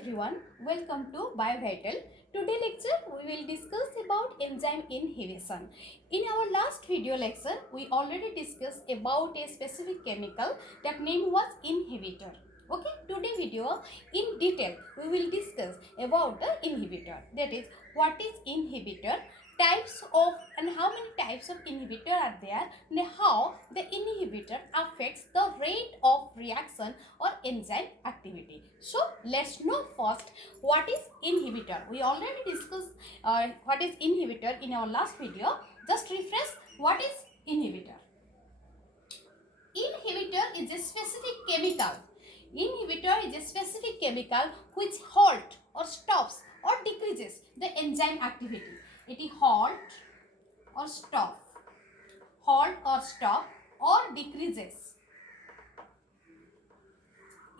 everyone, welcome to BioVital. Today lecture we will discuss about enzyme inhibition. In our last video lecture we already discussed about a specific chemical that name was inhibitor. Okay, today video in detail we will discuss about the inhibitor, that is what is inhibitor, types of and how many types of inhibitor are there and how the inhibitor affects the rate of reaction or enzyme activity. So let's know first what is inhibitor. We already discussed what is inhibitor in our last video. Just refresh what is inhibitor. Inhibitor is a specific chemical. Inhibitor is a specific chemical which halt or stops or decreases the enzyme activity. It is halt or stop or decreases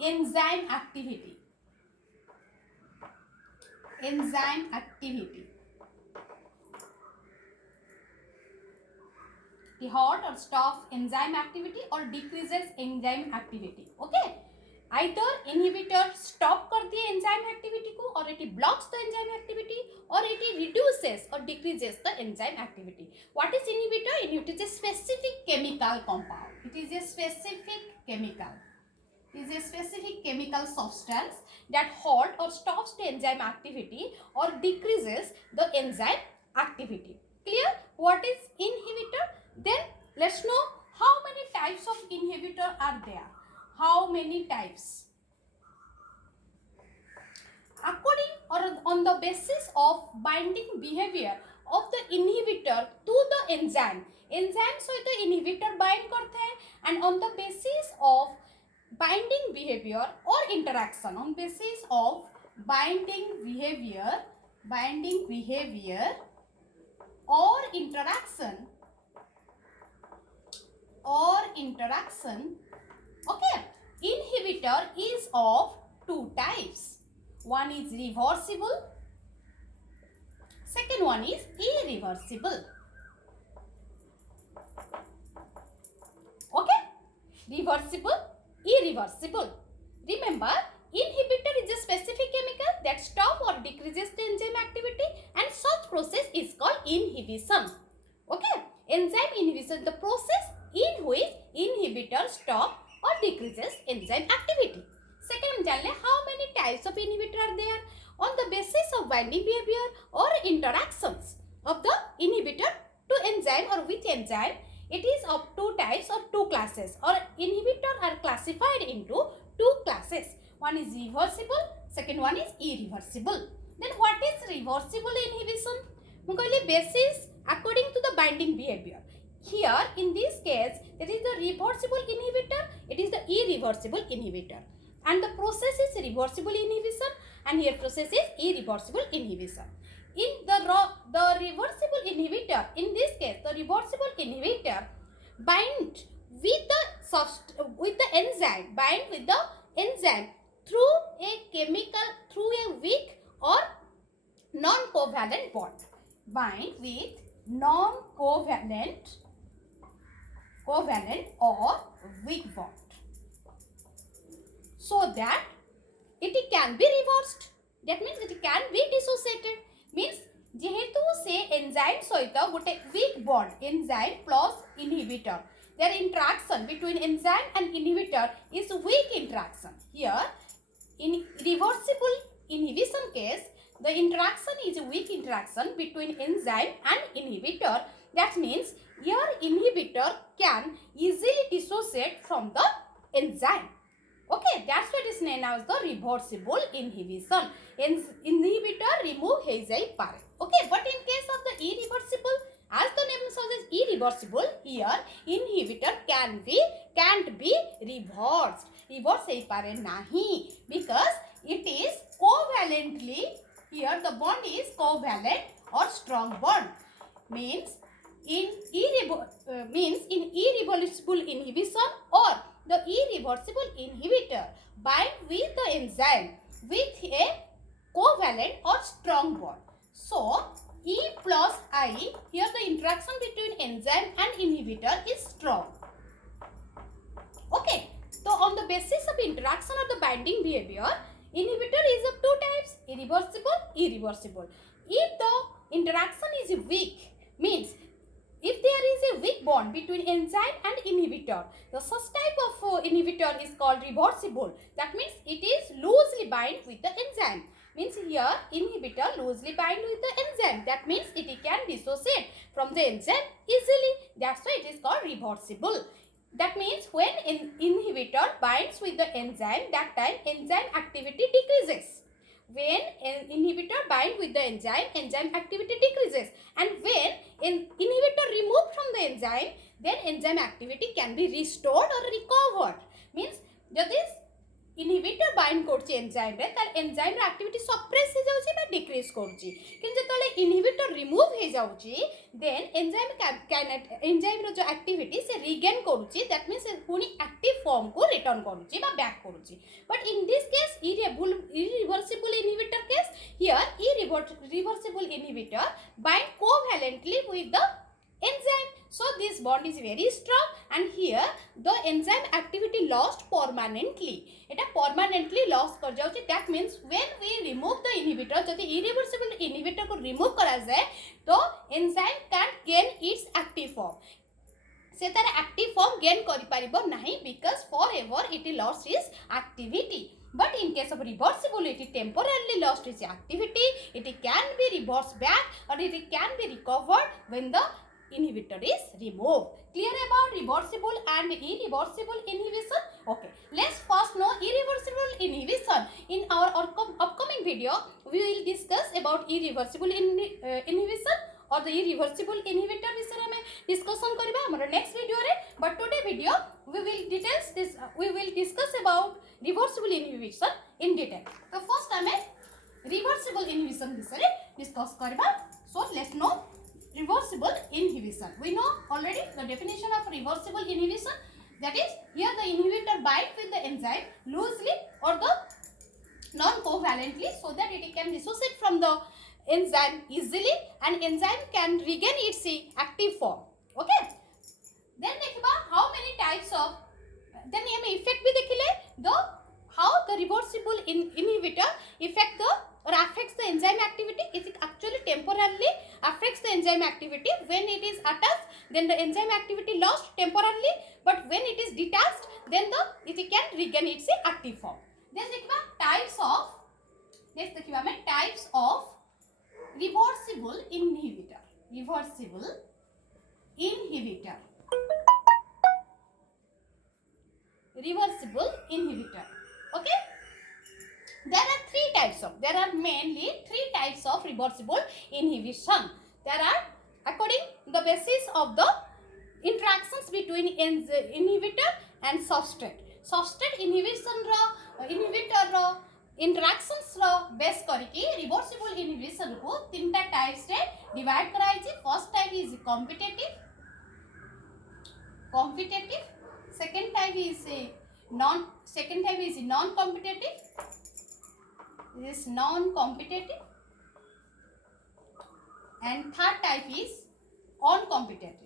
enzyme activity. Enzyme activity. The halt or stop enzyme activity or decreases enzyme activity. Okay. Either inhibitor stop कर दिए enzyme activity को, or it blocks the enzyme activity, or it reduces or decreases the enzyme activity. What is inhibitor? Inhibitor is a specific chemical compound. It is a specific chemical. It is a specific chemical substance that halt or stops the enzyme activity or decreases the enzyme activity. Clear? What is inhibitor? Then let's know how many types of inhibitor are there. How many types? According or on the basis of binding behavior of the inhibitor to the enzyme. Enzyme सहित inhibitor bind करता है, and on the basis of binding behavior or interaction, on basis of binding behavior or interaction. Okay, inhibitor is of two types. One is reversible, second one is irreversible. Okay, reversible, irreversible. Remember, inhibitor is a specific chemical that stops or decreases the enzyme activity, and such process is called inhibition. Okay, enzyme inhibition is the process in which inhibitor stops or decreases enzyme activity. Second, how many types of inhibitor are there? On the basis of binding behavior or interactions of the inhibitor to enzyme or with enzyme, it is of two types or two classes, or inhibitor are classified into two classes. One is reversible, second one is irreversible. Then what is reversible inhibition? Basis according to the binding behavior. Here in this case, it is the reversible inhibitor, it is the irreversible inhibitor, and the process is reversible inhibition, and here process is irreversible inhibition. In the reversible inhibitor, in this case the reversible inhibitor bind with the enzyme through a weak or non-covalent bond. Bind with non-covalent or weak bond, so that it can be reversed. That means it can be dissociated. Means जेहेतु से enzyme सहित गोटे weak bond, enzyme plus inhibitor, their interaction between enzyme and inhibitor is weak interaction. Here in reversible inhibition case, the interaction is a weak interaction between enzyme and inhibitor. That means your inhibitor can easily dissociate from the enzyme. Okay, that's what is known as the reversible inhibition. Inhibitor remove ହେଇଯାଇ ପାରେ. Okay, but in case of the irreversible, as the name suggests, irreversible, here inhibitor can't be reversed. Reverse ହେଇପାରେ ନାହିଁ, because it is covalently, here the bond is covalent or strong bond. Means in irreversible inhibition, or the irreversible inhibitor bind with the enzyme with a covalent or strong bond. So E plus I, here the interaction between enzyme and inhibitor is strong. Okay, so on the basis of interaction or the binding behavior, inhibitor is of two irreversible, irreversible. If the interaction is weak, means if there is a weak bond between enzyme and inhibitor, the such type of inhibitor is called reversible. That means it is loosely bind with the enzyme. Means here inhibitor loosely bind with the enzyme. That means it can dissociate from the enzyme easily. That's why it is called reversible. That means when an inhibitor binds with the enzyme, that time enzyme activity decreases. When an inhibitor binds with the enzyme activity decreases. And when an inhibitor removed from the enzyme, then enzyme activity can be restored or recovered. Means that is inhibitor bind करछि enzyme रे तार enzyme रे activity suppress हे जाउछि बा decrease करछि किन जतले inhibitor remove हे जाउछि then enzyme रो जो activity से regain करछि that means पुनी active form को return करछि बा back करछि but in this case irreversible inhibitor case here irreversible inhibitor bind covalently with the enzyme. So this bond is very strong and here the enzyme activity lost permanently. Eta permanently lost कर जाउछि. That means when we remove the inhibitor, जदि irreversible inhibitor को remove करा जाए तो enzyme can't gain its active form. से तार active form gain करि परिबो नाही because forever it lost its activity. But in case of reversible, it temporarily lost its activity. It can be reversed back or it can be recovered when the inhibitor is removed. Clear about reversible and irreversible inhibition? Okay, let's first know irreversible inhibition. In our upcoming video, we will discuss about irreversible inhibition or the irreversible inhibitor विषय में discussion करिबा हमर next video रे. But today video we will discuss about reversible inhibition in detail. So first हमें reversible inhibition विषय रे discuss करिबा. So let's know reversible inhibition. We know already the definition of reversible inhibition, that is here the inhibitor binds with the enzyme loosely or the non-covalently so that it can dissociate from the enzyme easily and enzyme can regain its active form. Okay, then देखिबा how many types of then हम effect भी देखिले the how the reversible inhibitor affect the or affects the enzyme activity. It actually temporarily affects the enzyme activity. When it is attached, then the enzyme activity lost temporarily, but when it is detached, then it can regain its active form. Then types of reversible inhibitor. Reversible inhibitor. Okay. There are mainly three types of reversible inhibition. There are according the basis of the interactions between inhibitor and substrate. Substrate inhibition inhibitor interactions base करके reversible inhibition को तीनटा types रे divide कराइछि. First type is competitive. Second type is non-competitive. This is non-competitive, and third type is uncompetitive.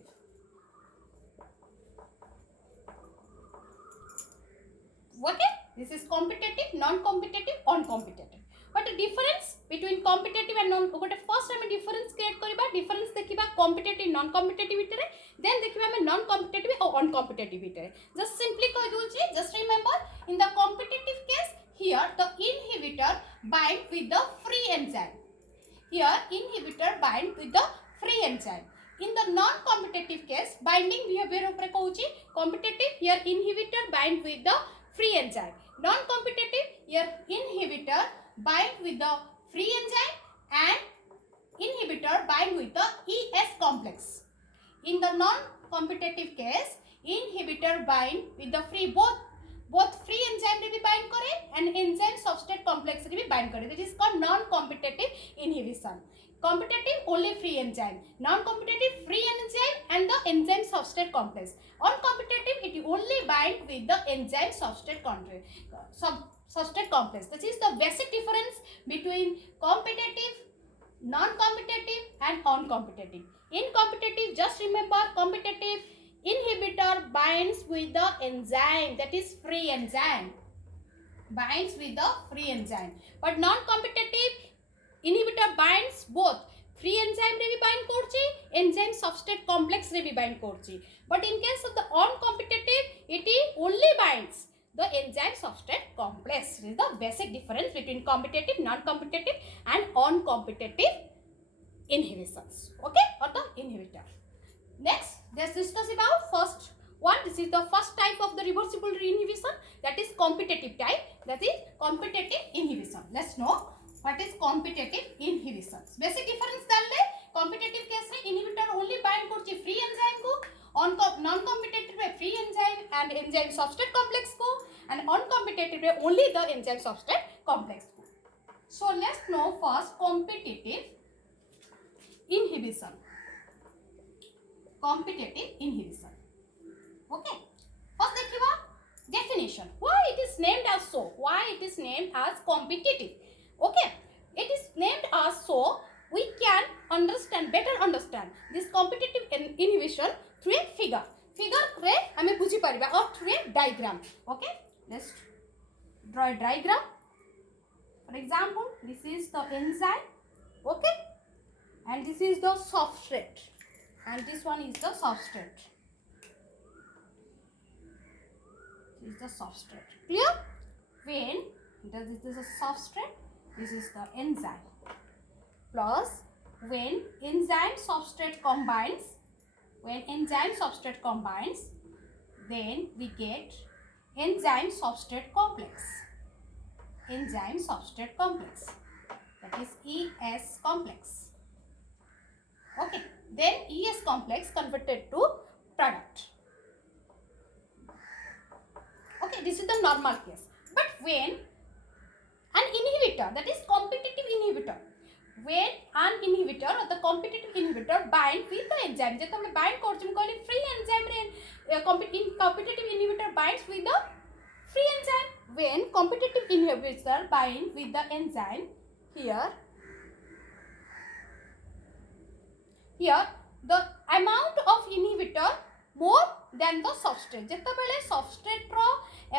Okay, this is competitive, non-competitive, uncompetitive. But the difference between competitive and non, first time difference create करिबा. Difference देखिबा competitive non-competitive भितरे, then देखिबा हमें non-competitive और uncompetitive भितरे. Just simply कह दूची. Just remember in the competitive case, here the inhibitor bind with the free enzyme. In the non-competitive case, binding behavior upre कहूची. Competitive, here inhibitor bind with the free enzyme. Non-competitive, here inhibitor bind with the free enzyme and inhibitor bind with the ES complex. In the non-competitive case, inhibitor bind with the free both free enzyme रे भी bind करे and enzyme substrate complex रे भी bind करे. That is called non-competitive inhibition. Competitive only free enzyme, non-competitive free enzyme and the enzyme substrate complex. Uncompetitive it only bind with the enzyme substrate complex. This is the basic difference between competitive, non-competitive and uncompetitive. In competitive, just remember competitive inhibitor binds with the enzyme, that is free enzyme. binds with the free enzyme, but non-competitive inhibitor binds both free enzyme रे भी bind करछि, enzyme substrate complex रे भी bind करछि. But in case of the non-competitive it only binds the enzyme substrate complex. This is the basic difference between competitive, non-competitive and uncompetitive inhibitions, okay, or the inhibitor. Next, let's discuss about first one. This is the first type of the reversible inhibition, that is competitive type, that is competitive inhibition. Let's know what is competitive inhibition. Basic difference dalde, competitive case re inhibitor only bind korchi free enzyme ko, on non-competitive re free enzyme and enzyme substrate complex ko, and uncompetitive re only the enzyme substrate complex ko. So let's know first competitive inhibition. Competitive inhibition. Okay. First देखिबा definition. Why it is named as so? Why it is named as competitive? Okay. It is named as so we can better understand this competitive inhibition through a figure. Figure रे हमें बुझी परिबा or through a diagram. Okay. Let's draw a diagram. For example, this is the enzyme. Okay. And this is the substrate. And this one is the substrate. This is the substrate. Clear? When this is a substrate, this is the enzyme. Plus, when enzyme substrate combines, then we get enzyme substrate complex. Enzyme substrate complex. That is ES complex. Okay. Then ES complex converted to product. Okay, this is the normal case. But when an inhibitor, that is competitive inhibitor, when an inhibitor or the competitive inhibitor bind with the enzyme, जेतबले bind Karcham कहली free enzyme रे competitive inhibitor binds with the free enzyme. When competitive inhibitor bind with the enzyme, here the amount of inhibitor more than the substrate. जेतबले substrate row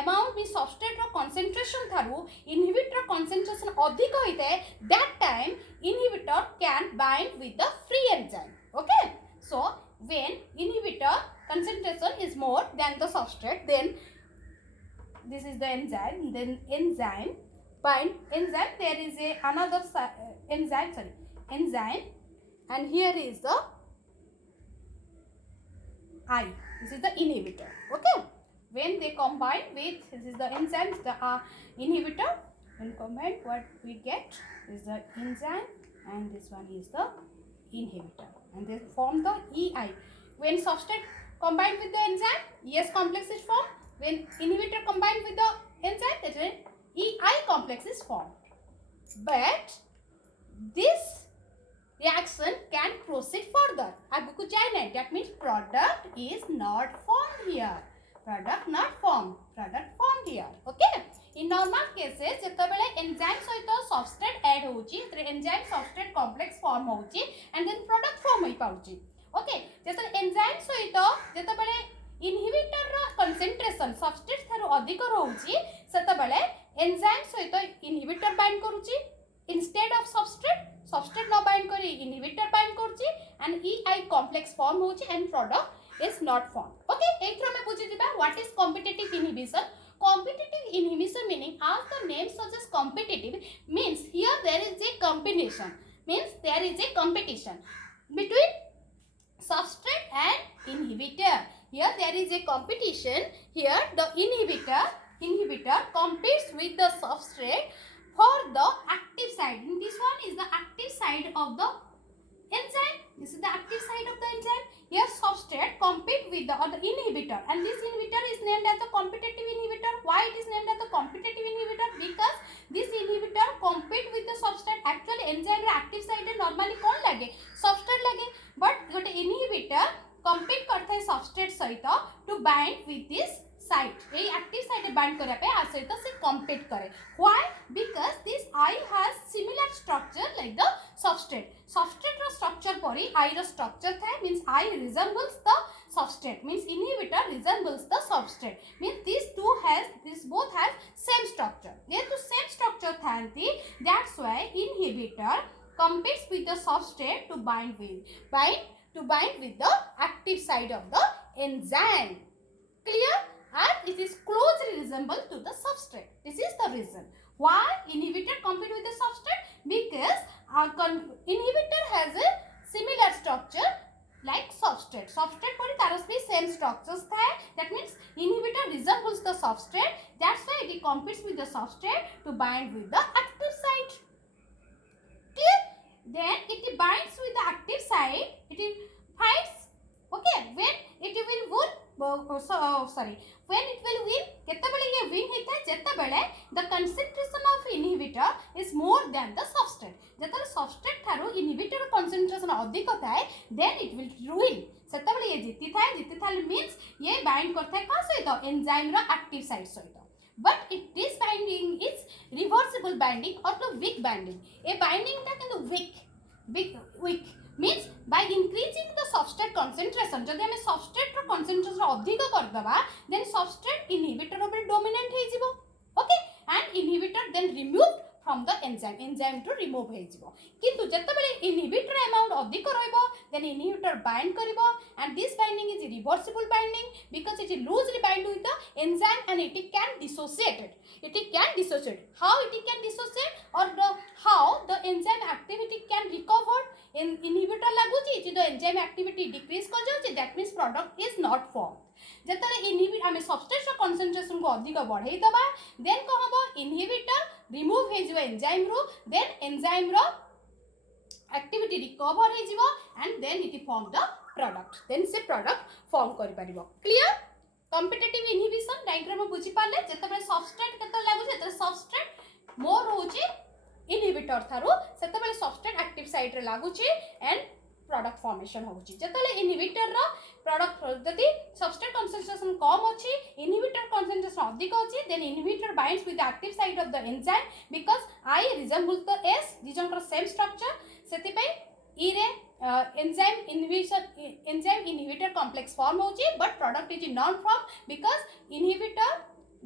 amount भी substrate रो concentration Tharu inhibitor concentration अधिक होइते, that time inhibitor can bind with the free enzyme. Okay. So when inhibitor concentration is more than the substrate, then this is the enzyme. Then enzyme bind enzyme. There is another enzyme, and here is the I. This is the inhibitor. Okay. When they combine with, this is the enzyme, the inhibitor. When combined, what we get is the enzyme, and this one is the inhibitor, and they form the EI. When substrate combined with the enzyme, ES complex is formed. When inhibitor combined with the enzyme, that is EI complex is formed. But this reaction can proceed further. That means product is not formed here. Product not formed. Product formed here. Okay. In normal cases, जेतबेले enzyme सहित substrate add होउची, enzyme substrate complex form होउची, and then product form होई पाउची. Okay. जेतबेले enzyme सहित जेतबेले inhibitor रा concentration substrate Tharu अधिक रहउची, सेतबेले enzyme सहित inhibitor bind करूची instead of substrate no bind kari inhibitor bind करची, and EI complex form होची, and product is not formed. Okay. एथरा में पूछी दिबा what is competitive inhibition. Competitive inhibition meaning, as the name suggests, competitive means here there is a combination, means there is a competition between substrate and inhibitor. Here there is a competition. Here the inhibitor competes with the substrate for the active side. And this one is the active side of the enzyme. This is the active side of the enzyme. Here substrate compete with the inhibitor, and this inhibitor is named as the competitive inhibitor. Why it is named as the competitive inhibitor? Because this inhibitor compete with the substrate. Actually enzyme रे active side रे normally कौन लगे? Substrate लगे, but गोटे inhibitor compete करता है substrate सहित to bind with this site. ये active site bind करने पे आज सहित से compete करे. Why? Because this I has similar structure like the substrate. Substrate row structure परी I रो structure था, means I resembles the substrate, means inhibitor resembles the substrate, means these both has same structure. thanti. That's why inhibitor competes with the substrate to bind with the active side of the enzyme. Clear? And it is closely resemble to the substrate. This is the reason why inhibitor compete with the substrate, because inhibitor has a similar structure like substrate. Substrate pori taର भी same structures ଥାଏ. That means inhibitor resembles the substrate. That's why it competes with the substrate to bind with the active site. Clear? Then it binds with the active site. It finds, okay, when it will win. When it will win, केतेबेले ये win हेता जेतेबेले the concentration of inhibitor is more than the substrate. जेतेबेले substrate थारो inhibitor concentration अधिक थाए, then it will win. सेतेबेले ये जीती थाले means ये bind करता है का सहित enzyme रा active site सहित. But this binding is reversible binding or the weak binding. A binding ता किंतु weak means by increasing the substrate concentration. जदि हमें substrate रो concentration अधिक कर दबा, then substrate inhibitor over dominant हे जिवो. Okay, and inhibitor then removed from the enzyme to remove हे जिवो. किंतु जेतेबेले inhibitor amount अधिक रहइबो, then inhibitor bind करिवो, and this binding is a reversible binding because it is loosely bind with the enzyme and it can dissociate it. How it can dissociate, or how the enzyme activity can recover. Inhibitor laguchi the enzyme activity decrease कर जाउची, that means product is not formed. जेतले inhibit हमें substrate concentration को अधिक बढ़ाई दबा, then को हबो inhibitor remove हे जिवो enzyme रो, then enzyme रो activity recover हे जिवो, and then it form the product. Then से product form करि परिबो. Clear? Competitive inhibition diagram बुझी पाले, जेतले substrate केते लागुची, जेतले substrate more होची inhibitor थारो, सेतबेले substrate active site रे लागुची and product formation होची. जेतले inhibitor रो product जदि substrate concentration कम अछि, inhibitor concentration अधिक अछि, then inhibitor binds with the active site of the enzyme because I resembles the S, दिजनकर same structure. सेति पे E रे enzyme inhibitor complex form होची, but product is non form because inhibitor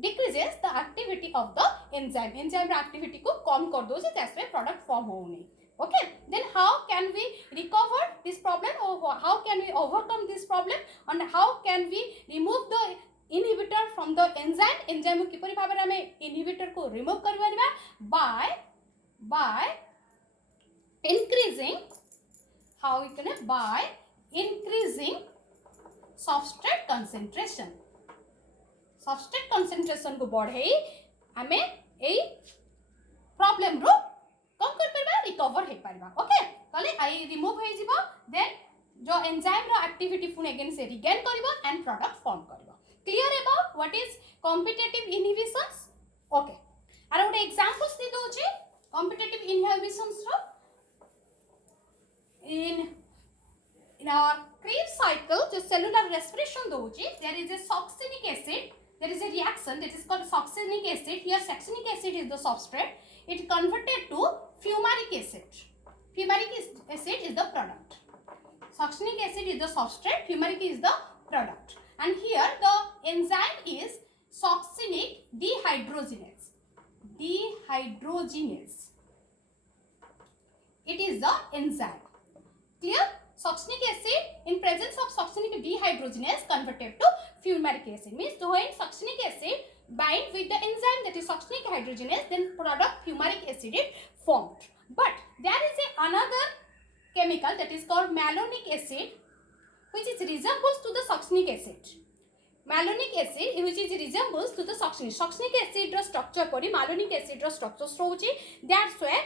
decreases the activity of the enzyme. Enzyme activity को कम कर दोगे, that's why product form होने. Okay, then how can we recover this problem, or how can we overcome this problem, and how can we remove the inhibitor from the enzyme? Enzyme को किपरि भाबरे हमें inhibitor को remove करबा by increasing, how we can, by increasing substrate concentration. Substrate concentration को बढ़ाई हमें a problem रो कम कर परबा, recover हे परबा. Okay, तले I remove हे जिवो, देन जो एंजाइम रो एक्टिविटी पुन अगेन से रिगेन करबो एंड प्रोडक्ट फॉर्म करबो. Clear about what is competitive inhibitions? Okay, आरो ଗୋଟେ एग्जांपल्स दे दोची कॉम्पिटिटिव इनहिबिशंस रो. in our Krebs cycle, जो cellular respiration दोची, there is a succinic acid. There is a reaction that is called succinic acid. Here succinic acid is the substrate. It converted to fumaric acid. Fumaric acid is the product. Succinic acid is the substrate. Fumaric is the product. And here the enzyme is succinic dehydrogenase. It is the enzyme. Clear? Succinic acid, in presence of succinic dehydrogenase, converted to fumaric acid. Means when succinic acid bind with the enzyme, that is succinic hydrogenase, then product fumaric acid is formed. But there is another chemical that is called malonic acid, which is resembles to the succinic acid. Malonic acid, which is resembles to the succinic. Succinic acid structure pori malonic acid structure rauchi. That's why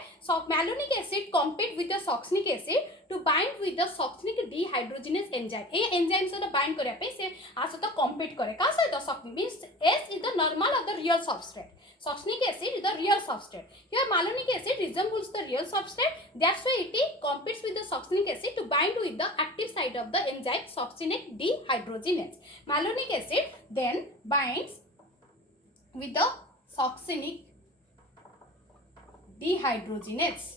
malonic acid compete with the succinic acid to bind with the succinic dehydrogenase enzyme. A enzyme से bind करे पे से आसो तो compete करे. का से तो succinic means S is the normal or the real substrate. Succinic acid is the real substrate. Here malonic acid resembles the real substrate. That's why it competes with the succinic acid to bind with the active site of the enzyme succinic dehydrogenase. Malonic acid then binds with the succinic dehydrogenase.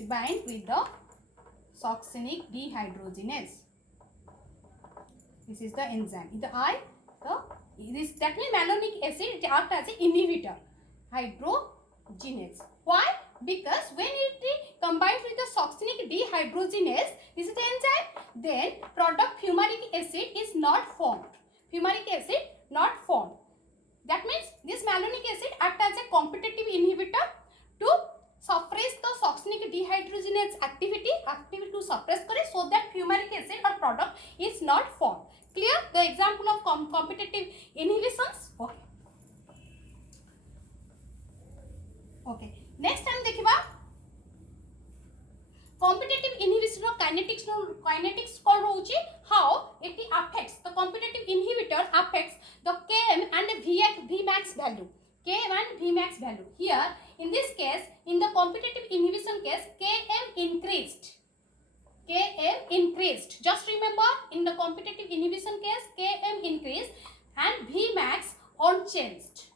Bind with the succinic dehydrogenase. This is the enzyme. That means malonic acid it acts as an inhibitor. dehydrogenase. Why? Because when it combines with the succinic dehydrogenase, this is the enzyme, then product fumaric acid is not formed. Fumaric acid not formed. That means this malonic acid acts as a competitive inhibitor to suppress the succinic dehydrogenase activity to suppress करे, so that fumaric acid or product is not formed. Clear? The example of competitive inhibitions. Okay. Next time देखिबा competitive inhibition of kinetics कौन होउची, how it affects the competitive inhibitor affects the Km and Vmax value. Km and Vmax value. Here in this case, in the competitive inhibition case, Km increased. Just remember, in the competitive inhibition case, Km increased and Vmax unchanged.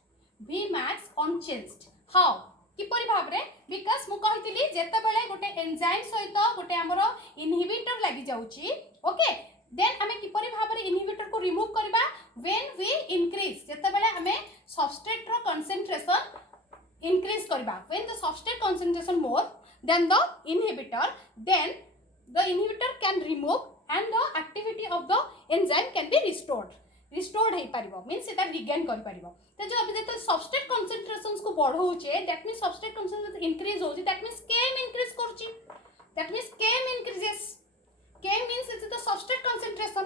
How? किपरि भाबरे? Because मु कहितली जेते बेले गोटे enzyme सहित गोटे हमरो inhibitor लागि जाउची, okay, then हमें किपरि भाबरे इनहिबिटर को रिमूव करबा व्हेन वी इंक्रीज, जेते बेले हमें सबस्ट्रेट रो कंसंट्रेशन इंक्रीज करबा, when the substrate concentration more than the inhibitor, then the inhibitor can remove and the activity of the enzyme can be restored हे परिबो, मींस सेटा रिगेन कर परिबो. तो जो अभी जेते सबस्ट्रेट कंसंट्रेशंस को बढ़ौचे, that means substrate concentration increase होची, दैट मींस Km इंक्रीज करची, that means Km increases. Km means it's the substrate concentration.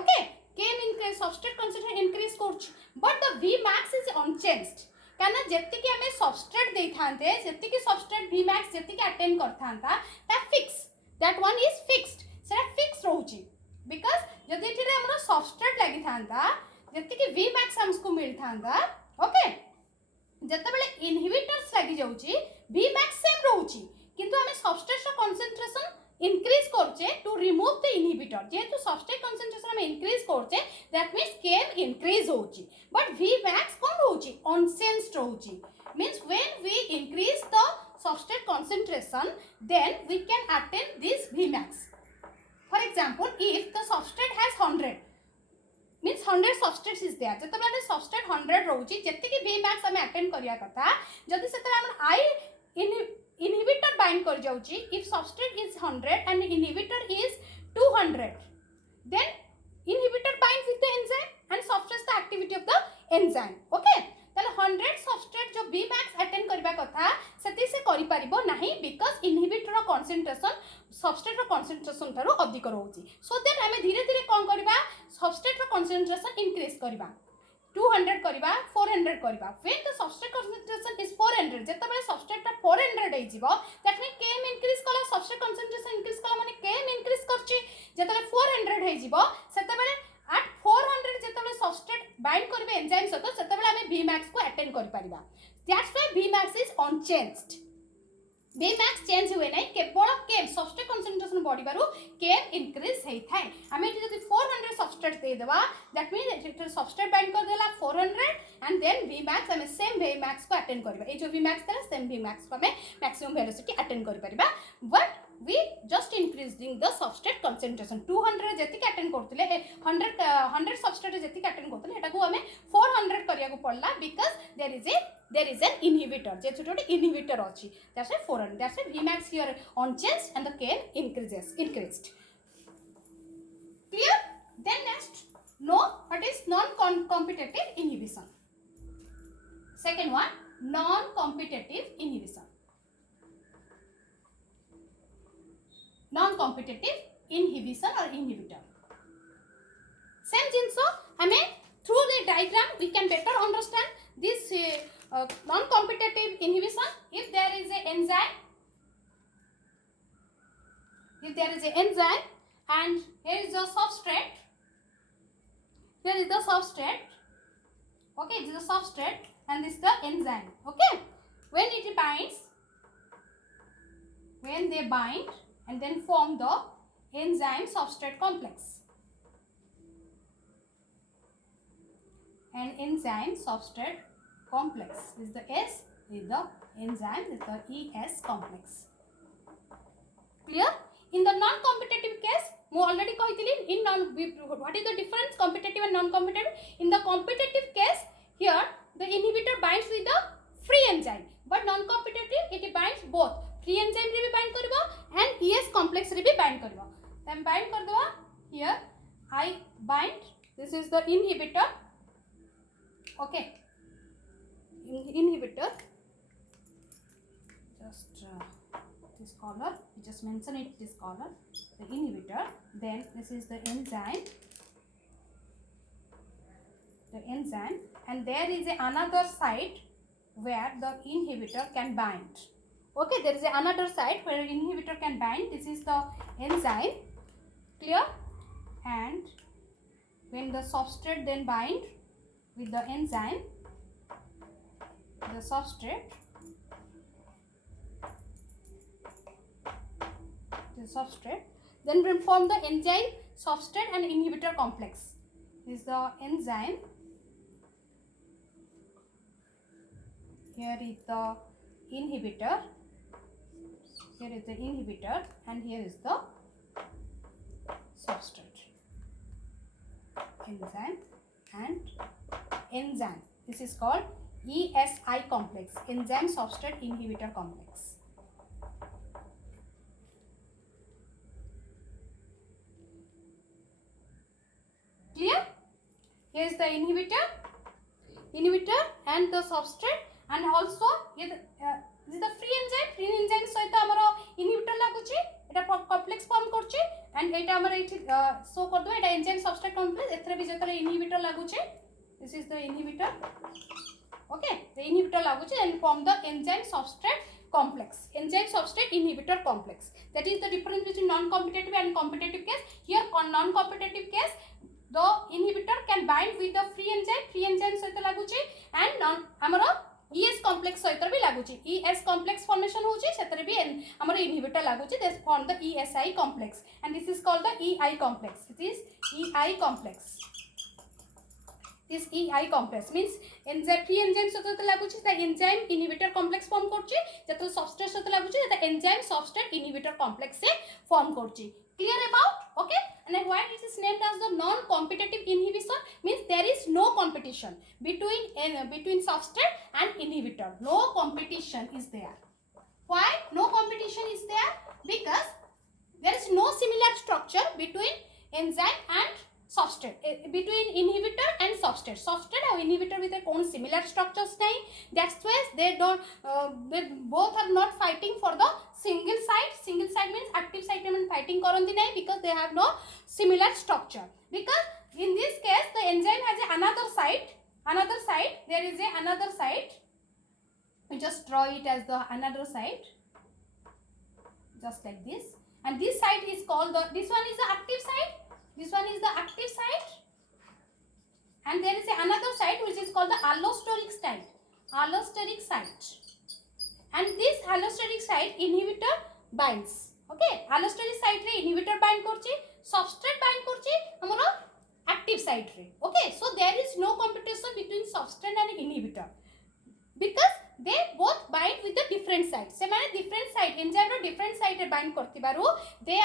Okay, Km increase, substrate concentration increase करची, but the Vmax is unchanged. काना जेति कि हमें substrate देई थांते, जेति कि सबस्ट्रेट Vmax जेति कि अटेंड कर थांता, that fix, that one is fixed, सेटा फिक्स रहउची. बिकॉज जदि एठी हमरा सबस्ट्रेट लागि थांता, जेति कि Vmax हमको मिल थांता, ओके, जते बेले इनहिबिटर्स लागि जाउची, Vmax सेम रहउची, किंतु हमें सबस्ट्रेट रो कंसंट्रेशन इंक्रीज करचे टू रिमूव द इनहिबिटर. जेतु सबस्ट्रेट कंसंट्रेशन हम इंक्रीज करचे, दैट मींस Km इंक्रीज होची, बट Vmax कोन रहउची, अनचेंज्ड रहउची. Means when we increase the substrate concentration, then we can attain this Vmax. For example, if the substrate has 100, means 100 substrates is there, जते बेले substrate 100 रहउची, जेते कि Vmax हमें attend करिया कथा, जदि सेतरा हमर I inhibitor bind कर जाउची, if substrate is 100 and inhibitor is 200, then inhibitor binds with the enzyme and suppresses the activity of the enzyme. Okay, ताले 100 substrate जो Vmax अटेंड करबा कथा सेति से करि परिबो नाही, बिकॉज़ इनहिबिटर कंसंट्रेशन सबस्ट्रेट रो कंसंट्रेशन थारो अधिक रहउची. सो दैट हमें धीरे धीरे कोन करबा, सबस्ट्रेट रो कंसंट्रेशन इंक्रीज करबा, 200 करबा, 400 करबा. When the substrate concentration is 400, जेते बेले सबस्ट्रेट 400 हे जिवो, दैट मीन Km इंक्रीज कला, सबस्ट्रेट कंसंट्रेशन इंक्रीज कला माने Km इंक्रीज करची, जेते बेले 400 हे जिवो, सेते बेले at 400 जेते बेले सबस्ट्रेट बाइंड करबे एंजाइम सतो, सेते बेले हमें Vmax को अटेंड कर परिबा. That's why Vmax is unchanged. Vmax change हुए नहीं, केवल Km सबस्ट्रेट कंसंट्रेशन बढ़िबारु Km इंक्रीज हेई थाए. हमें जदि 400 सबस्ट्रेट दे देबा, that mean it substrate bind कर देला 400 एंड देन Vmax हमें सेम Vmax को अटेंड करबा. ए जो Vmax देला सेम Vmax को हमें मैक्सिमम वेलोसिटी अटेंड कर परिबा, but we just increasing the substrate concentration. 200 जेति के अटेंड करतले, 100 सबस्ट्रेट जेति के अटेंड करतले, एटा को हमें 400 करिया को पड़ला, because there is an inhibitor, जे छोटे inhibitor अछि, that's why 400, that's why Vmax here unchanged and the Km increased. Clear? Then next, know what is non-competitive inhibition. Second one, non-competitive inhibition. Non-competitive inhibition or inhibitor. Same jinso, हमें through the diagram we can better understand this non-competitive inhibition. If there is an enzyme, and here is the substrate, okay, this is the substrate and this is the enzyme. Okay, when they bind and then form the enzyme substrate complex. An enzyme substrate complex is the S, is the enzyme, is the ES complex. Clear? In the non-competitive case, I already कहली, what is the difference competitive and non-competitive? In the competitive case, here the inhibitor binds with the free enzyme, but non-competitive it binds both free enzyme रे भी bind करिवो and ES complex रे भी bind करिवो. Then bind कर दवा. Here I bind. This is the inhibitor. Okay. Inhibitor. Just this color. We just mention it this color. The inhibitor. Then this is the enzyme. The enzyme, and there is another site where the inhibitor can bind. Okay, there is another site where inhibitor can bind. This is the enzyme. Clear? And when the substrate then bind with the enzyme, the substrate then will form the enzyme substrate and inhibitor complex. This is the enzyme. Here is the inhibitor. Here is the inhibitor, and here is the substrate. Enzyme and enzyme. This is called ESI complex. Enzyme substrate inhibitor complex. Clear? Here is the inhibitor and the substrate. And also this is the free enzyme. Free enzyme सहित हमरो inhibitor लागुची, एटा complex form करची, and एटा हमरो एठी show कर दो, एटा enzyme substrate complex. एथरे भी जतले inhibitor लागुची. This is the inhibitor. Okay, the inhibitor लागुची and form the enzyme substrate complex. Enzyme substrate inhibitor complex. That is the difference between non-competitive and competitive case. Here on non-competitive case, the inhibitor can bind with the free enzyme सहित लागुची, and non हमरो ES complex सहित भी लागुची. ES complex formation होची, सेतरे भी हमरो inhibitor लागुची. This form the ESI complex, and this is called the EI complex. It is EI complex. This EI complex means enzyme free enzyme सहित लागुची, the enzyme inhibitor complex form करची, जतो substrate सहित लागुची, the enzyme substrate inhibitor complex से form करची. Clear about? Okay. And why it is named as the non-competitive inhibition? Means there is no competition between substrate and inhibitor. No competition is there. Why no competition is there? Because there is no similar structure between enzyme and substrate, between inhibitor and substrate. Substrate and inhibitor with a own similar structures nahi. That's why they don't. They both are not fighting for the single site. Single site means active site and fighting karanti nahi, because they have no similar structure. Because in this case the enzyme has another site. There is another site. We just draw it as the another site, just like this. And this site is called the. This one is the active site. This one is the active site, and there is another site which is called the allosteric site. Allosteric site, and this allosteric site inhibitor binds. Okay, allosteric site रे inhibitor bind करची, substrate bind करची हमरो active site रे. Okay, so there is no competition between substrate and inhibitor, because they both bind with the different sites. Se mane different site enzyme ro different site रे bind करतिबारु they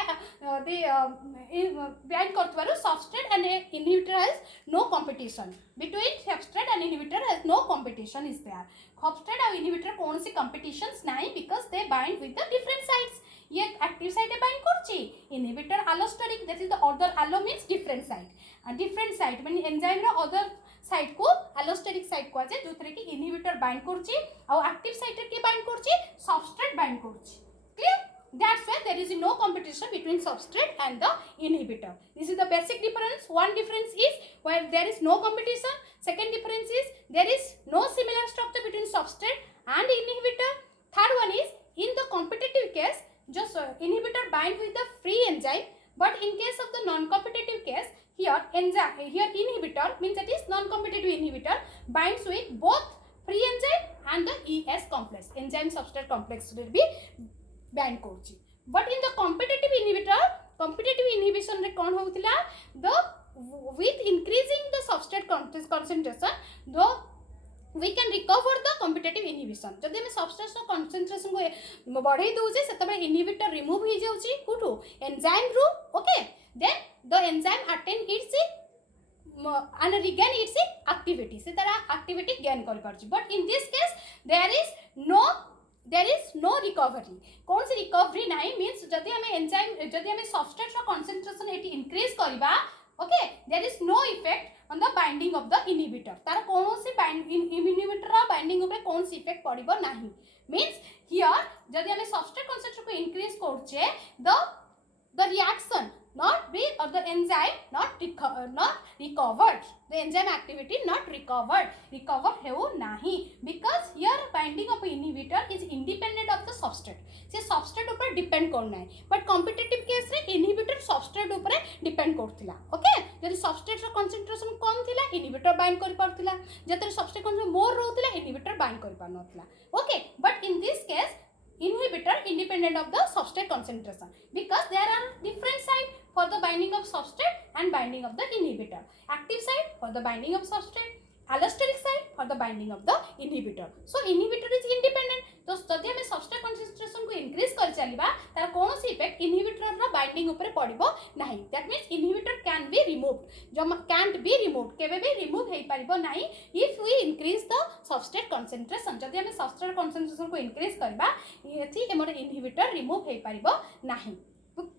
bind करतिबारु substrate and inhibitor has no competition. Between substrate and inhibitor has no competition is there. Substrate and inhibitor कौन सी competitions नहीं, because they bind with the different sites. ये active site bind करची, inhibitor allosteric, that is the other allo means different site. And different site means enzyme row other site को allosteric site को आजे, जोथरे की inhibitor bind करची और active site के bind करची, substrate bind करची. Clear? That's why there is no competition between substrate and the inhibitor. This is the basic difference. One difference is while there is no competition. Second difference is there is no similar structure between substrate and inhibitor. Third one is in the competitive case, just inhibitor bind with the free enzyme, but in case of the non-competitive case, here inhibitor means that is non-competitive inhibitor binds with both free enzyme and the ES complex, enzyme substrate complex will be bind करची. But in the competitive inhibition रे कौन होतिला, the with increasing the substrate concentration, though we can recover the competitive inhibition. जब हमें substrate concentration को बढ़ाई दोजे सेतबे inhibitor remove हो जाउची कुठू enzyme रू. Okay, then the enzyme attain its and regain its activity से तारा activity gain कर पारछि but in this case there is no recovery कौन सी recovery नहीं means जदि हमें enzyme जदि हमें substrate रो concentration एटी increase करबा okay there is no effect on the binding of the inhibitor तारा कौन सी inhibitor रो binding ऊपर कौन सी effect पड़िबो नहीं means here जदि हमें substrate concentration को increase करछे the reaction not be or the enzyme not recovered the enzyme activity not recover heu nahi because here binding of inhibitor is independent of the substrate se substrate upar depend करना है but competitive case रे inhibitor substrate upar depend करथिला okay जदि substrate रो concentration कम थिला inhibitor bind करि पारथिला जतरे substrate concentration more रहथिला inhibitor bind करि पार नथिला okay but in this case inhibitor independent of the substrate concentration because there are different side for the binding of substrate and binding of the inhibitor active side for the binding of substrate allosteric side for the binding of the inhibitor so inhibitor is independent तो जदि हमें substrate concentration को increase कर चलिबा तार कोनोसी effect inhibitor रा binding ऊपर पड़िबो नाही that means inhibitor can be removed जो can't be removed केबे भी remove हेई परिबो नाही if we increase the substrate concentration जदि हमें substrate concentration को increase करबा एथि हमर inhibitor remove हेई परिबो नाही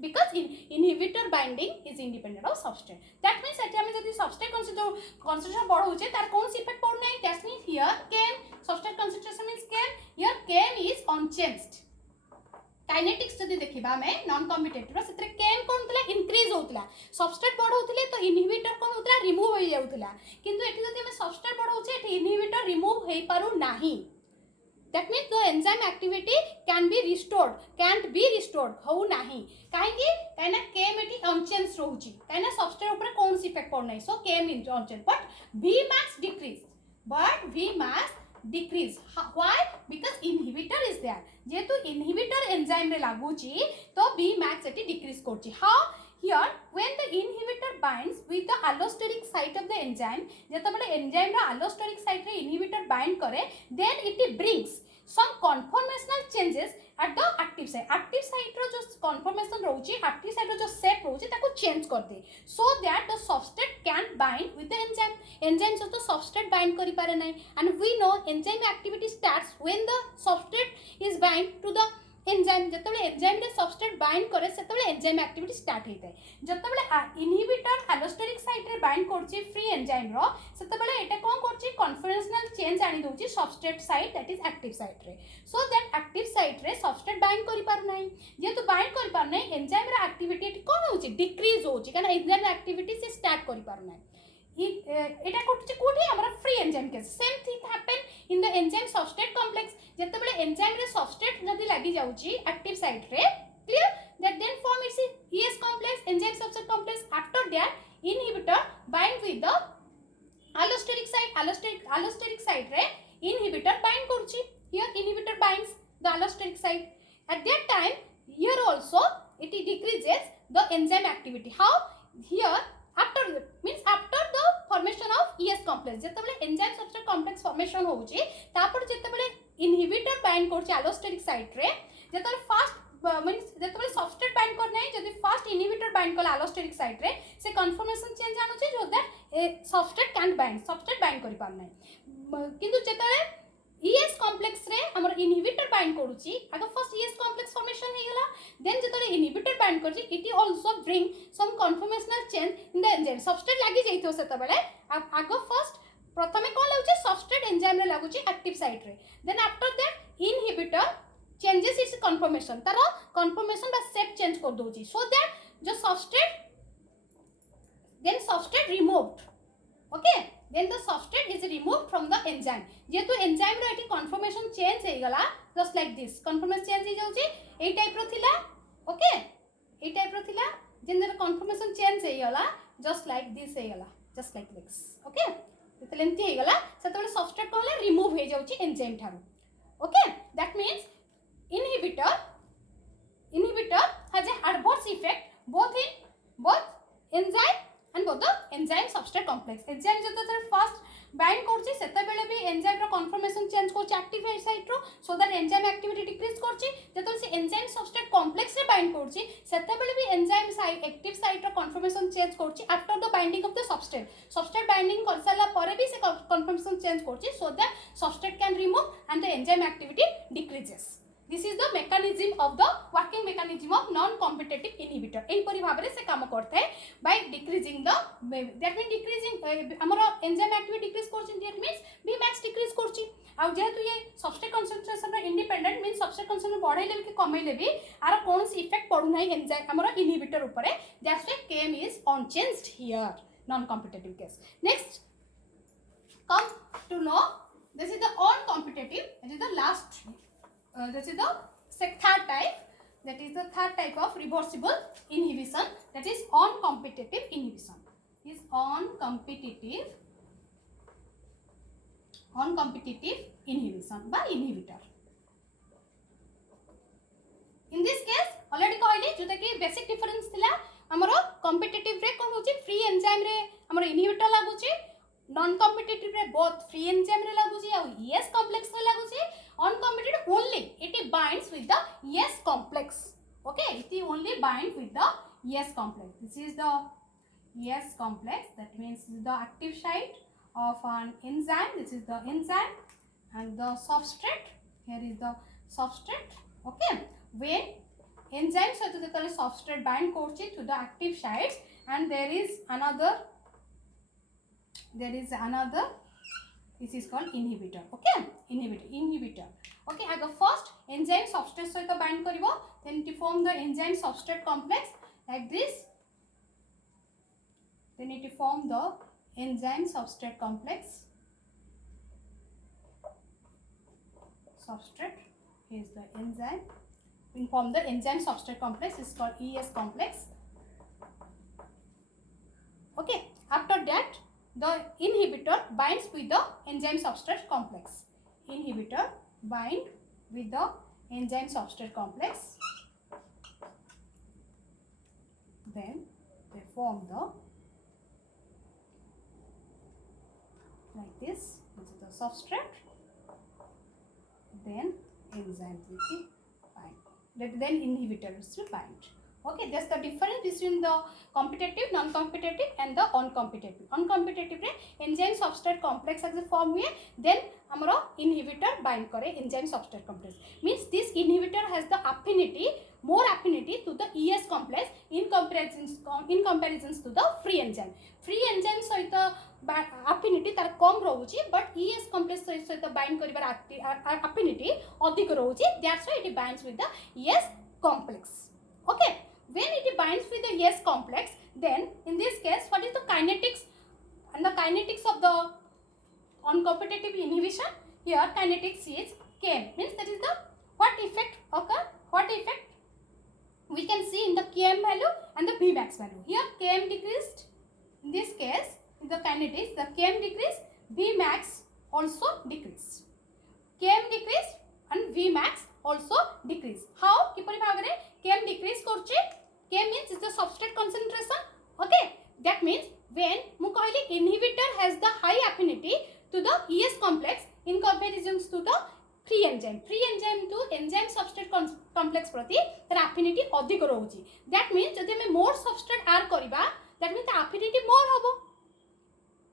because inhibitor binding is independent of substrate that means एटा हमें जदि substrate concentration बढ़ौछे तार कोन सी इफेक्ट पड़ नाही that means here can substrate concentration means can here can is unchanged kinetics जदि देखिबा हमें non commutative सेतरे can कोन तला increase होतला substrate बढ़ौतले तो inhibitor कोन होतला remove होई जाउतला किंतु एठी जदि हमें substrate बढ़ौछे एठी inhibitor remove हेई पारु नाही that means the enzyme activity can be restored can't be restored हो नाही काहे कि काहे ना k एठी unchanged रहउची काहे ना substrate ऊपर कोन सी इफेक्ट पड़ नाही so k is unchanged but v max decrease why because inhibitor is there जेतु inhibitor enzyme रे लागुची तो v max एठी decrease करची how here when the inhibitor binds with the allosteric site of the enzyme जेतबेले enzyme रा allosteric site रे inhibitor bind करे then it brings some conformational changes at the active site रो जो conformation रहउची active site रो जो set रहउची ताको change कर दे so that the substrate can bind with the enzyme so तो substrate bind करि पारे नै and we know enzyme activity starts when the substrate is bind to the enzyme जतबेले enzyme रे substrate bind करे सेतबेले enzyme activity start हेतै जतबेले inhibitor allosteric site रे bind करछि free enzyme रो सेतबेले एटा कोन करछि conformational change आनी दोछि substrate site that is active site रे so that active site रे substrate bind करि पार नै जेतु bind करि पार नै enzyme रे activity कोन होछि decrease होछि कारण enzyme activity से start करि पार नै এটা করছে কোঠে আমরা free enzyme case same thing happen in the enzyme substrate complex যেতবেলে এনজাইম রে সাবস্ট্রেট যদি লাগি যাউচি অ্যাক্টিভ সাইট রে clear that then form it's ES complex enzyme substrate complex after that inhibitor bind with the allosteric site রে inhibitor bind করছি here inhibitor binds the allosteric site at that time here also it decreases the enzyme activity how here after the formation of ES complex যেতবেলে enzyme substrate complex formation होउची तापर যেতবেলে inhibitor bind করছে allosteric site রে যেতবেলে first means যেতবেলে substrate bind করে নাই যদি first inhibitor bind করলে allosteric site রে সে conformation change আনুছে so that substrate can't bind করি পার নাই কিন্তু যেতবেলে ES complex रे हमर inhibitor bind करूची आगे first ES complex formation हे गेला then जेतले inhibitor bind करची it also bring some conformational change in the enzyme substrate लागि जइतो सेतबेले आगे first प्रथमे कोन लागुची substrate enzyme रे लागुची active site रे then after that inhibitor changes its conformation taro conformation बा shape change कर दोची so that जो substrate removed okay then the substrate is removed from the enzyme जेतु enzyme रो एटी conformation change हे गला just like this conformation change हे जाउची ए type रो थिला ओके ए टाइप रो थिला जेनर conformation change हे गला just like this हे गला just like this ओके जेतले एंती हे गला सेतबेले substrate कहले remove हे जाउची enzyme थारो okay that means inhibitor has a adverse effect both enzyme and both the enzyme substrate complex enzyme जतो तर first bind करछि सेतबेले भी enzyme रो conformation change करछि active site रो so that enzyme activity decrease करछि जतो से एंजाइम सबस्ट्रेट कॉम्प्लेक्स रे बाइंड करछि सेतेबेले भी एंजाइम साइट एक्टिव साइट रो कन्फर्मेशन चेंज करछि after the binding of the substrate binding कर साला परे भी से कन्फर्मेशन चेंज करछि so that substrate can remove and the enzyme activity decreases. This is the mechanism of the working mechanism of non-competitive inhibitor. एहीपरि भाव से काम करता है by decreasing the that means decreasing हमर enzyme activity decrease करछि that means Vmax decrease करछि आ जेहेतु ये substrate concentration independent means substrate concentration बढ़ाइले भी कि कमाइले भी आर कौन सी इफेक्ट पड़ु नाही enzyme हमर inhibitor ऊपर that's why Km is unchanged here non-competitive case. Next come to know this is the on-competitive, it is the last this is the third type, that is the third type of reversible inhibition, that is on-competitive inhibition. Is on-competitive inhibition by inhibitor. In this case already कहली जोटा कि basic difference थिला हमरो competitive रे कोन होची free enzyme रे हमरो inhibitor लागुची non competitive रे बोथ फ्री एंजाइम रे लागुची आ एस कॉम्प्लेक्स रे लागुची on competitive only it binds with the yes complex. Okay, it only binds with the yes complex. This is the yes complex, that means this is the active site of an enzyme. This is the enzyme and the substrate, here is the substrate. Okay, when enzyme so the substrate bind korchi to the active sites and there is another this is called inhibitor. Okay, inhibitor. Okay, at the first enzyme substrate सहित bind करिवो, then to form the enzyme substrate complex like this, then it form the enzyme substrate complex. Substrate is the enzyme, we form the enzyme substrate complex, is called ES complex. Okay, after that the inhibitor binds with the enzyme substrate complex. Inhibitor bind with the enzyme substrate complex. Then they form the like this. This is the substrate. Then enzyme will bind. Then inhibitor will bind. Okay, that's the difference between the competitive, non-competitive and the uncompetitive. Uncompetitive रे enzyme substrate complex as a form हुए, then हमारा inhibitor bind करे enzyme substrate complex. Means this inhibitor has the affinity, more affinity to the ES complex in comparison to the free enzyme. Free enzyme सहित affinity तार कम रहुची, but ES complex सहित bind करिबार affinity अधिक रहुची. That's why it binds with the ES complex. Okay. When it binds with the yes complex, then in this case what is the kinetics and the kinetics of the uncompetitive inhibition? Here kinetics is Km, means that is the what effect occur, what effect we can see in the Km value and the Vmax value. Here Km decreased, in this case in the kinetics the Km decreased, Vmax also decreased. Km decreased and Vmax also decrease. How? किपरि Bhagare Km decrease करछि, K means is the substrate concentration. Okay, that means when mu कहली inhibitor has the high affinity to the ES complex in comparison to the free enzyme. Free enzyme to enzyme substrate complex प्रति तर affinity अधिक रहउची. That means जदि हमें more substrate add करिबा, that means the affinity more हबो.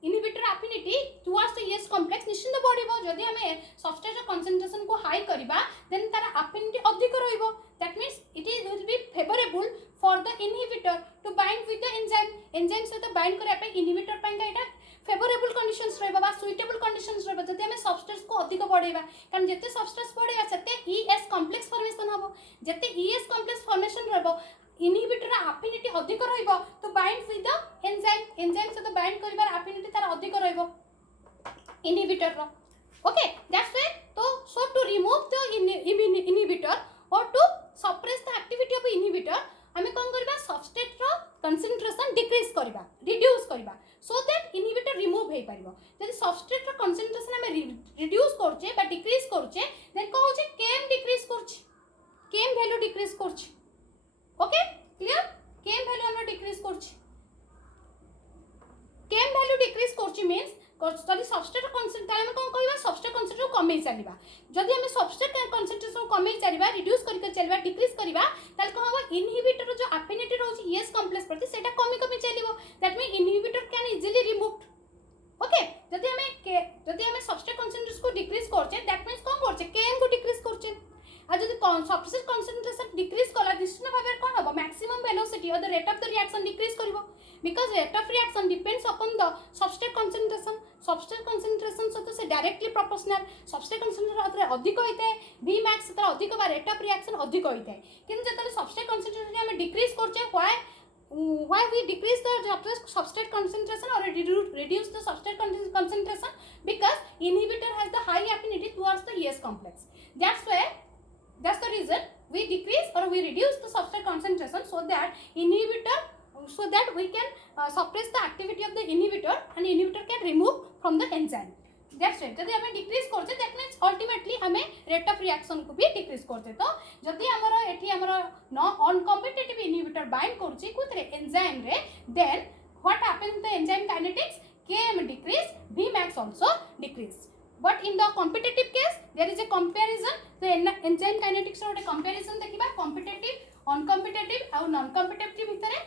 Inhibitor affinity towards the ES complex निश्चित बढ़िबो. जदि हमें substrate concentration को high करिबा, then तार affinity अधिक रहइबो. That means it will be favorable for the inhibitor to bind with the enzyme. Enzyme सहित bind करिया पे inhibitor पाइंगा एटा favorable conditions रहबा बा suitable conditions रहबा. जदि हमें substrates को अधिक बढ़ेबा, कारण जते substrates बढ़ेबा सेते ES complex formation हबो. जते ES complex formation रहबो, inhibitor affinity अधिक रहइबो तो bind with the enzyme. Enzyme सहित bind करिबार affinity तार अधिक रहइबो inhibitor row. Okay, that's why so to remove the inhibitor or to suppress the activity of inhibitor, हमें कौन करिबा substrate रो concentration decrease करिबा, reduce करिबा, so that inhibitor remove हेइ परिबो. जदि substrate रो concentration हमें reduce करछे बा decrease करछे, then को होछे Km decrease करछे, Km value decrease करछे. Okay, clear? Km value हमरा decrease करछे. Km value decrease करछे means जदि substrate concentration हमें कौन करिबा substrate concentration कमे चलवा जदि आम सबस्ट्रेट कंसंट्रेशन कमे चलवा रिड्यूस करके चलवा डिक्रीज करवा ताल कौन हम इनहिबिटर जो एफिनिटी रोज ES कॉम्प्लेक्स प्रति सेटा कमी कमी चलिवो that mean inhibitor can easily removed okay जदि हमें सबस्ट्रेट कंसंट्रेशन को डिक्रीज करछे दैट मीन्स कोन करछे Km को डिक्रीज करछे आ जदि सबस्ट्रेट कंसंट्रेशन डिक्रीज कला निश्चित भाव कोन होबो मैक्सिमम वेलोसिटी और the rate of the reaction decrease करबो because rate of reaction depends upon the substrate concentration सहित से डायरेक्टली प्रोपोर्शनल सबस्ट्रेट कंसंट्रेशन अधिक होता है Vmax से अधिक बा रेट ऑफ रिएक्शन अधिक होता है किंतु जब सबस्ट्रेट कंसंट्रेशन हम डिक्रीज करछे why we decrease the substrate concentration or reduce the substrate concentration because inhibitor has the high affinity towards the ES complex that's the reason we decrease or we reduce the substrate concentration so that we can suppress the activity of the inhibitor and inhibitor can remove from the enzyme that's right जदि हमें decrease करछे that means ultimately हमें rate of reaction को भी decrease करछे तो जदि हमरो एठी हमरो अनकॉम्पिटिटिव इनहिबिटर बाइंड करछि कोथरे एंजाइम रे then what happens in the enzyme kinetics Km decrease Vmax also decrease but in the competitive case there is a comparison the enzyme kinetics रो comparison देखिबा competitive uncompetitive और non competitive भितरे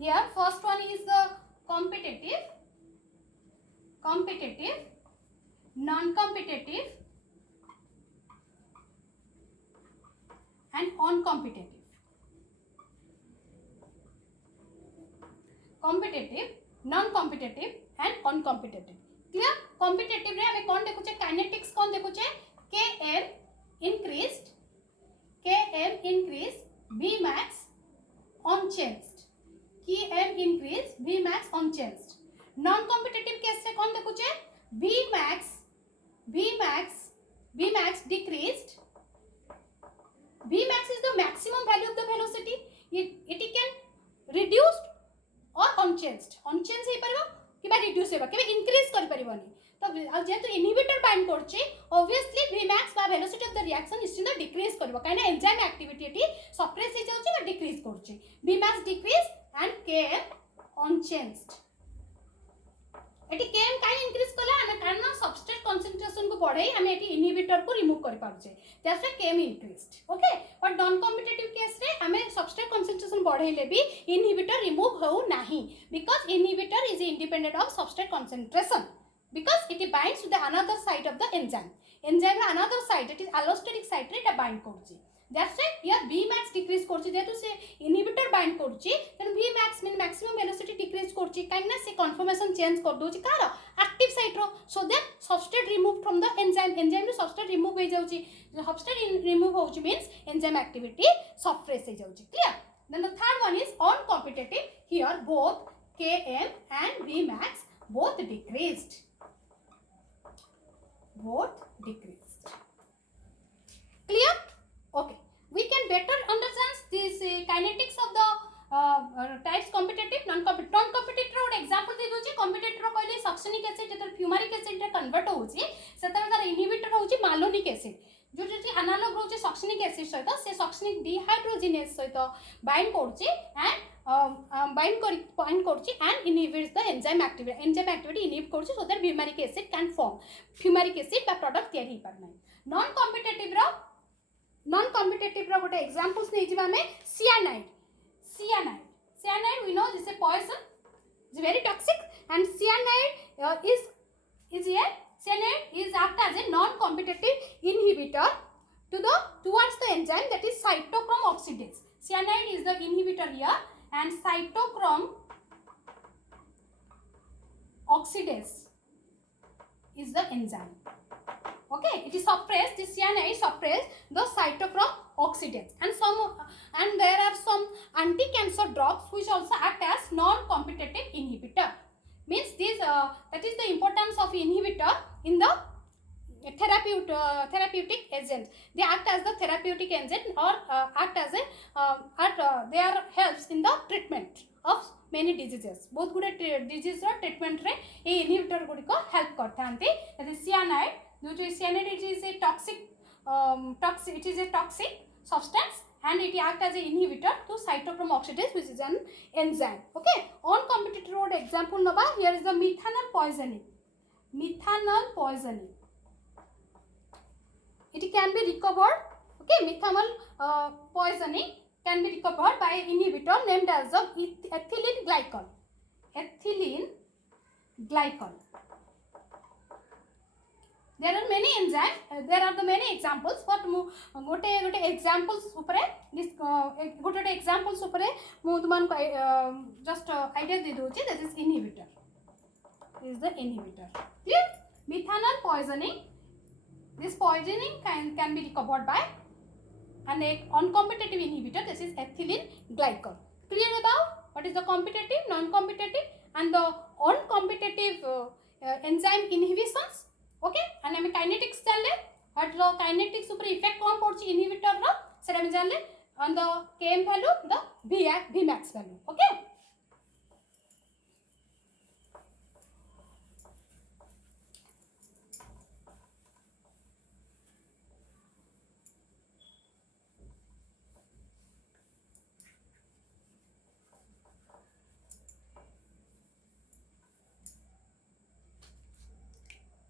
here first one is the competitive non-competitive and uncompetitive competitive non-competitive and uncompetitive clear competitive रे हमें कौन देखुचे kinetics कौन देखुचे Km increased Vmax unchanged Km increase Vmax unchanged non-competitive case से कौन देखुचे Vmax decreased Vmax is the maximum value of the velocity it can reduced or unchanged हे परबो किबा reduce हेबा केबे increase कर परबोनी तो जेतु इनहिबिटर बाइंड करछि ऑब्वियसली Vmax बा velocity of the reaction निश्चित डिक्रीज करबो काइना एंजाइम एक्टिविटी एटी सप्रेस हे जाउछि बा डिक्रीज करछि Vmax decrease and Km unchanged eighty Km काई इंक्रीज कला हमें कारण सबस्ट्रेट कंसंट्रेशन को बढ़ाई हमें एटी इनहिबिटर को रिमूव कर पारछे that's why Km increased okay but non competitive case रे हमें सबस्ट्रेट कंसंट्रेशन बढ़ाइले भी इनहिबिटर रिमूव हो नाही because inhibitor is independent of substrate concentration because it binds to the another side of the enzyme another side it is allosteric site रे এটা bind করছি that's why here Vmax decrease করছি যেহেতু সে inhibitor bind করছি then Vmax mean maximum velocity decrease করছি কারণ না সে conformation change कर दोची कार active site रो so that substrate remove from the enzyme रो substrate remove হৈ যাଉଛି substrate remove होउची means enzyme activity suppress হৈ যাଉଛି clear then the third one is uncompetitive here both Km and Vmax both decreased clear okay we can better understand this kinetics of the types competitive non-competitive रो example दे दोची competitive रो कहले succinic acid जेतर fumaric acid रे convert होउची सेतर तार इनहिबिटर होउची malonic acid जो जे एनालॉग होउची succinic acid सहित से succinic dehydrogenase सहित बाइंड करची एंड bind करची and inhibits the enzyme activity inhibit करची so that fumaric acid can form fumaric acid बा product तयार ही पर नै non-competitive रो गोटे एग्जांपल्स नै जिबा में cyanide we know this is a poison it's very toxic and cyanide is act as a non-competitive inhibitor towards the enzyme that is cytochrome oxidase cyanide is the inhibitor here and cytochrome oxidase is the enzyme okay it is suppressed the cyanide suppress the cytochrome oxidase and there are some anti-cancer drugs which also act as non-competitive inhibitor means this that is the importance of inhibitor in the therapeutic agent they act as the therapeutic agent or act as a they are helps in the treatment of many diseases बहुत गुडे disease रो treatment रे ए inhibitor गुडी को help करथांती that is cyanide due to cyanide it is a toxic substance and it act as a inhibitor to cytochrome oxidase which is an enzyme okay on competitor road example naba here is the methanol poisoning methanol poisoning. It can be recovered. Okay, methanol poisoning can be recovered by inhibitor named as the ethylene glycol. Ethylene glycol. There are many enzymes. There are the many examples. But gote examples upare this gote examples upare mu tuman just idea de dochi. That is inhibitor. This is the inhibitor. Clear? Methanol poisoning. This poisoning can be recovered by an uncompetitive inhibitor. This is ethylene glycol. Clear about what is the competitive, non-competitive, and the uncompetitive enzyme inhibitions. Okay, and I kinetics janle. What the kinetics super effect kon porchi inhibitor ro seta me janle on the Km value, the Vmax value. Okay.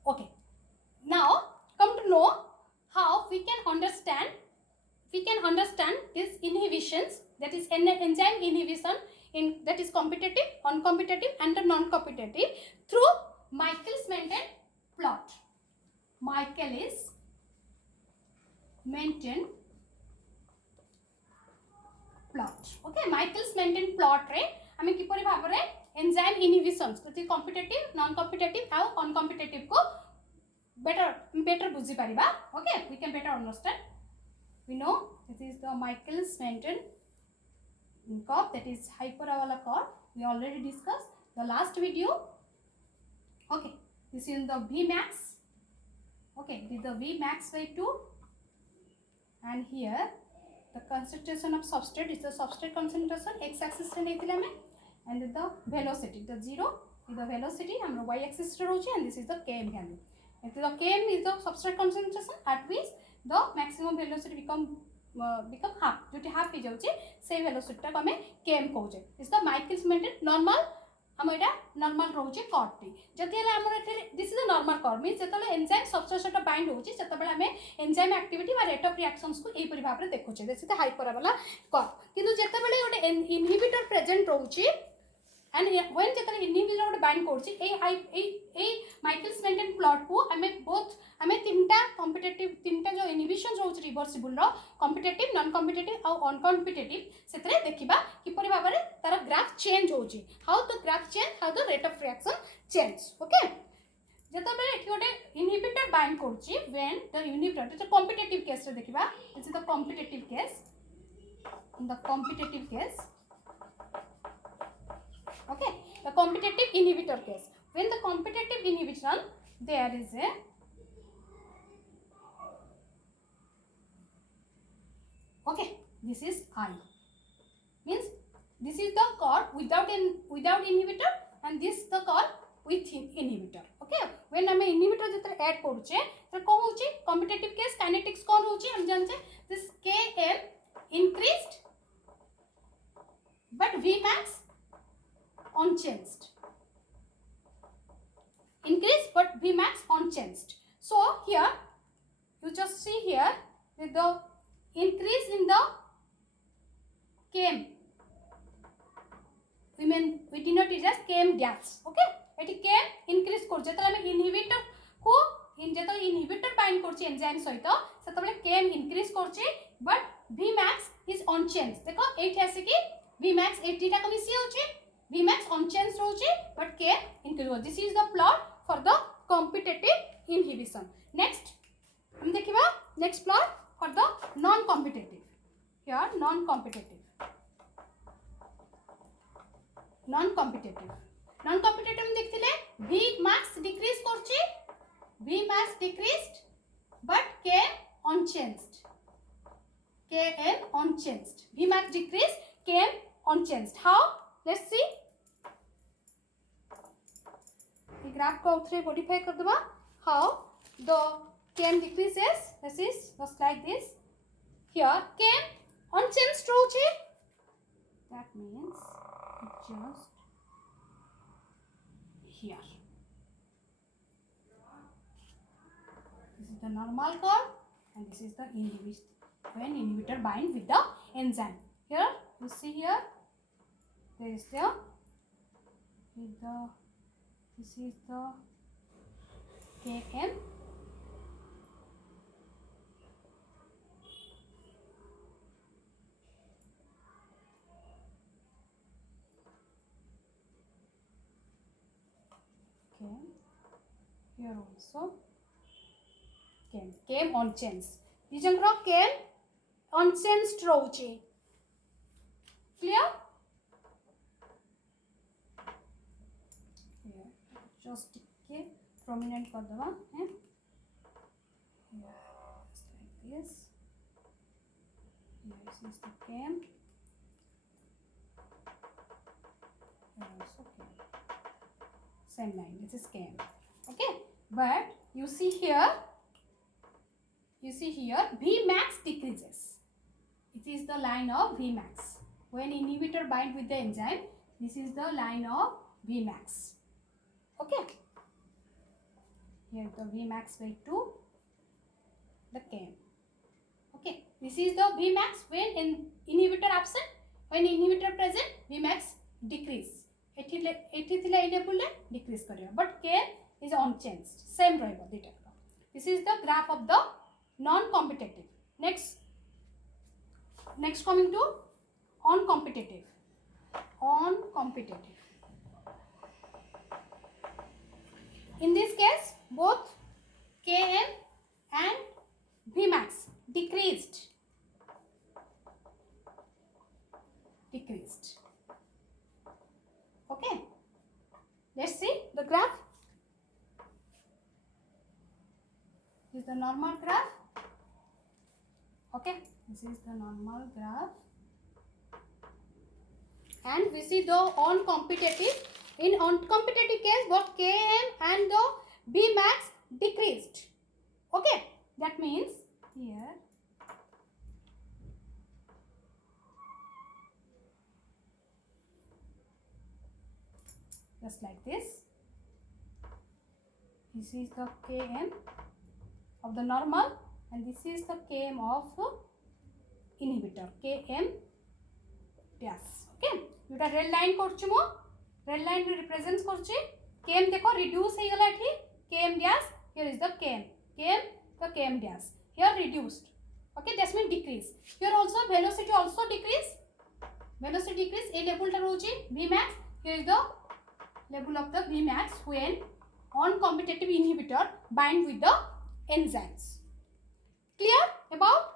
Okay, now come to know how we can understand these inhibitions, that is enzyme inhibition in that is competitive, uncompetitive, and the non-competitive through Michaelis-Menten plot. Michaelis-Menten plot. Okay, Michaelis-Menten plot re ame kipari bhabare enzyme inhibitions kati competitive, non-competitive and uncompetitive ko better buzi pariba. Okay, we can better understand. We know this is the Michaelis-Menten curve, that is hyperbola curve. We already discussed the last video. Okay, this is the Vmax. Okay, this is the Vmax by 2, and here the concentration of substrate is the substrate concentration x-axis and the velocity, the 0 is the velocity, and the y-axis and this is the Km value. If the Km is the substrate concentration, at which the maximum velocity become half, जो half हो जाउचे से velocity टा हमें Km कहउचे. Is the Michaelis-Menten normal हम एटा normal रहउचे curve T. जति हला हमर एथे this is the normal curve, means जतले enzyme substrate टा bind होउचे जतबेला हमें enzyme activity वा rate of reactions को एई परि भाबरे देखुचे. This is the hyperbola curve. किंतु जतबेले ओटे inhibitor present रहउचे and when जतले inhibitor ओटे bind करछि ए Michaelis-Menten plot को हमें both हमें तीनटा competitive तीनटा जो inhibitions रहउछि reversible रो competitive, non-competitive और uncompetitive सेतरे देखिबा किपरि भाबरे तार ग्राफ चेंज होउछि. How the graph change, how the rate of reaction change. Okay, जतबेले एठी ओटे inhibitor bind करछि when the inhibitor तो competitive case रे देखिबा. This is the competitive case. In the competitive case, okay, the competitive inhibitor case, when the competitive inhibition there is a okay, this is I, means this is the curve without inhibitor and this the curve with inhibitor. Okay, when हमें inhibitor जतरे add करूचे तो कौन होची competitive case kinetics कौन होची हम जानचे this Km increased but Vmax unchanged. Increase but Vmax unchanged. So here you just see here with the increase in the Km, we denote it as Km gas. Okay, eighty Km increase कर जेतले हम inhibitor को जेतले inhibitor bind करछि enzyme सहित सेतबेले Km increase करछि but Vmax is unchanged. देखो एठी आसे कि Vmax 80 टा मिसी होछि, Vmax unchanged होछि but Km increase होछि. This is the plot for the competitive inhibition. Next हम देखिबा next plot for the non-competitive. Here non-competitive हम देखथिले Vmax decrease करछि, Vmax decreased but Km unchanged. Vmax decreased, Km unchanged. How? Let's see. The graph को उतरे modify कर दबा. How the Km decreases? This is just like this. Here Km unchanged होछि. That means just here. the normal curve and this is the inhibition when inhibitor bind with the enzyme. Here you see here there is this is the Km. Here also Km unchanged. Dijangra Km unchanged roche. Clear? Here just take prominent कर दवा है. Just like this. Here this is the Km. Here also Km. Same line. This is Km. Okay, but you see here Vmax decreases. It is the line of Vmax. When inhibitor bind with the enzyme, this is the line of Vmax. Okay. Here the Vmax by 2, the Km. Okay, this is the Vmax when inhibitor absent. When inhibitor present, Vmax decrease. Decrease but Km is unchanged. Same ରହିବ data. This is the graph of the non-competitive. Next coming to on-competitive. In this case, both Km and Vmax decreased. Okay. Let's see the graph. This is the normal graph. Okay, this is the normal graph. And we see the on-competitive. In on-competitive case, both Km and the Vmax decreased. Okay, that means here just like this. This is the Km of the normal and this is the Km of inhibitor. Km dash. Okay, जोटा red line करछु मो red line रे represents करछि Km देखो reduce हे गला एठी Km dash. Here is the Km the Km dash. Here reduced. Okay, that means decrease. Here also velocity also decrease. Velocity decrease. A level ta rochi Vmax. Here is the level of the Vmax when on-competitive inhibitor bind with the enzymes. Clear about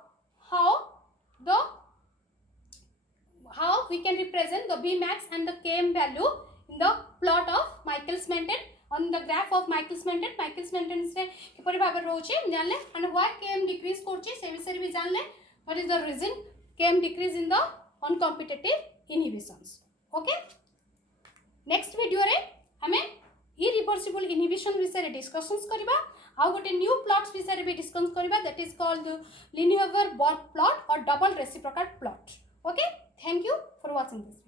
how we can represent the Vmax and the Km value in the plot of Michaelis-Menten on the graph of Michaelis-Menten. Michaelis-Menten से किपरि भाबे रोचे जानले and why Km decrease करछि से विषय भी जानले. What is the reason Km decrease in the on-competitive inhibitions. Okay. Next video रे हमें irreversible inhibition विषय रे discussions करिबा. आउ गोटे न्यू प्लॉट्स विषय भी डिस्कस करिबा that is called linear Borg plot or double reciprocal plot. Okay, thank you for watching this.